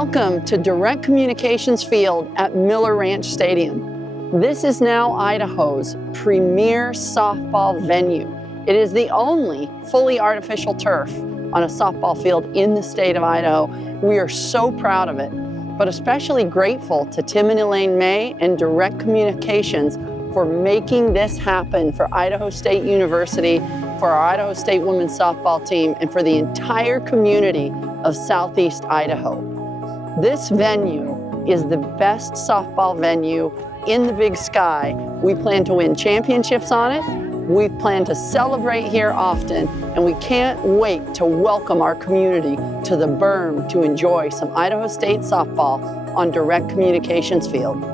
Welcome to Direct Communications Field at Miller Ranch Stadium. This is now Idaho's premier softball venue. It is the only fully artificial turf on a softball field in the state of Idaho. We are so proud of it, but especially grateful to Tim and Elaine May and Direct Communications for making this happen for Idaho State University, for our Idaho State women's softball team, and for the entire community of Southeast Idaho. This venue is the best softball venue in the Big Sky. We plan to win championships on it. We plan to celebrate here often, and we can't wait to welcome our community to the berm to enjoy some Idaho State softball on Direct Communications Field.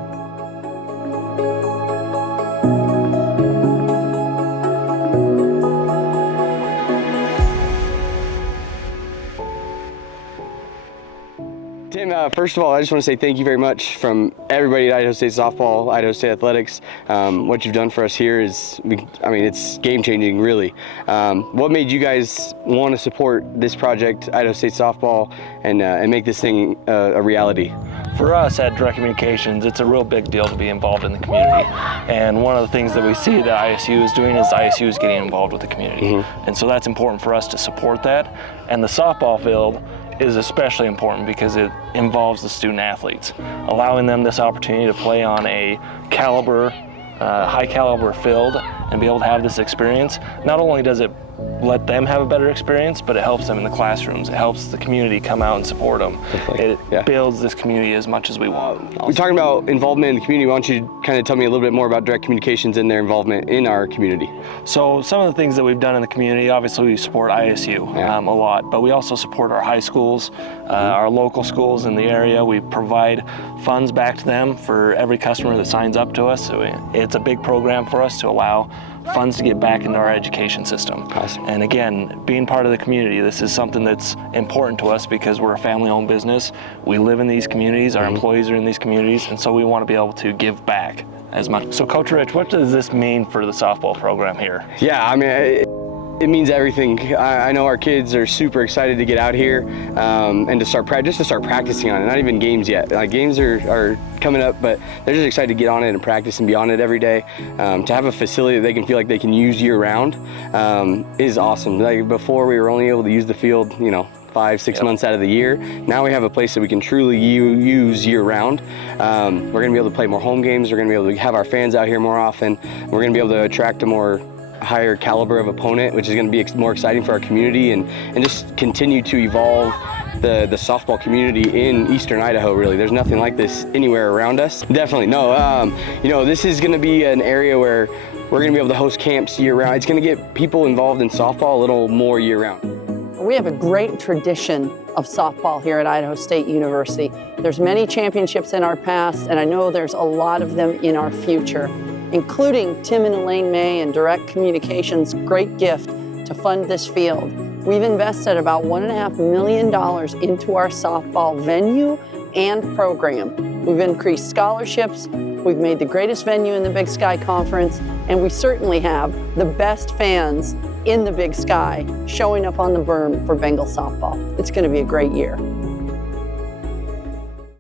Tim, first of all, I just want to say thank you very much from everybody at Idaho State Softball, Idaho State Athletics. What you've done for us here is, it's game-changing, really. What made you guys want to support this project, Idaho State Softball, and make this thing a reality? For us at Direct Communications, it's a real big deal to be involved in the community. And one of the things that we see that ISU is doing is ISU is getting involved with the community. Mm-hmm. And so that's important for us to support that. And the softball field is especially important because it involves the student athletes, allowing them this opportunity to play on a high caliber field and be able to have this experience. Not only does it let them have a better experience, but it helps them in the classrooms. It helps the community come out and support them. It builds this community as much as we want. We're talking about involvement in the community. Why don't you kind of tell me a little bit more about Direct Communications and their involvement in our community? So some of the things that we've done in the community, obviously we support ISU a lot, but we also support our high schools, our local schools in the area. We provide funds back to them for every customer that signs up to us. So it's a big program for us to allow funds to get back into our education system. Awesome. And again, being part of the community, this is something that's important to us because we're a family-owned business. We live in these communities, our employees are in these communities, and so we want to be able to give back as much. So Coach Rich, what does this mean for the softball program here? Yeah, it means everything. I know our kids are super excited to get out here and to start practicing on it. Not even games yet. Games are coming up, but they're just excited to get on it and practice and be on it every day. To have a facility that they can feel like they can use year round is awesome. Like before, we were only able to use the field, 5-6 months out of the year. Now we have a place that we can truly use year round. We're going to be able to play more home games. We're going to be able to have our fans out here more often. We're going to be able to attract a more higher caliber of opponent, which is going to be more exciting for our community and just continue to evolve the softball community in Eastern Idaho. Really, there's nothing like this anywhere around us. Definitely no. This is going to be an area where we're going to be able to host camps year round. It's going to get people involved in softball a little more year round. We have a great tradition of softball here at Idaho State University. There's many championships in our past, and I know there's a lot of them in our future, including Tim and Elaine May and Direct Communications' great gift to fund this field. We've invested about $1.5 million into our softball venue and program. We've increased scholarships, we've made the greatest venue in the Big Sky Conference, and we certainly have the best fans in the Big Sky showing up on the berm for Bengals softball. It's going to be a great year.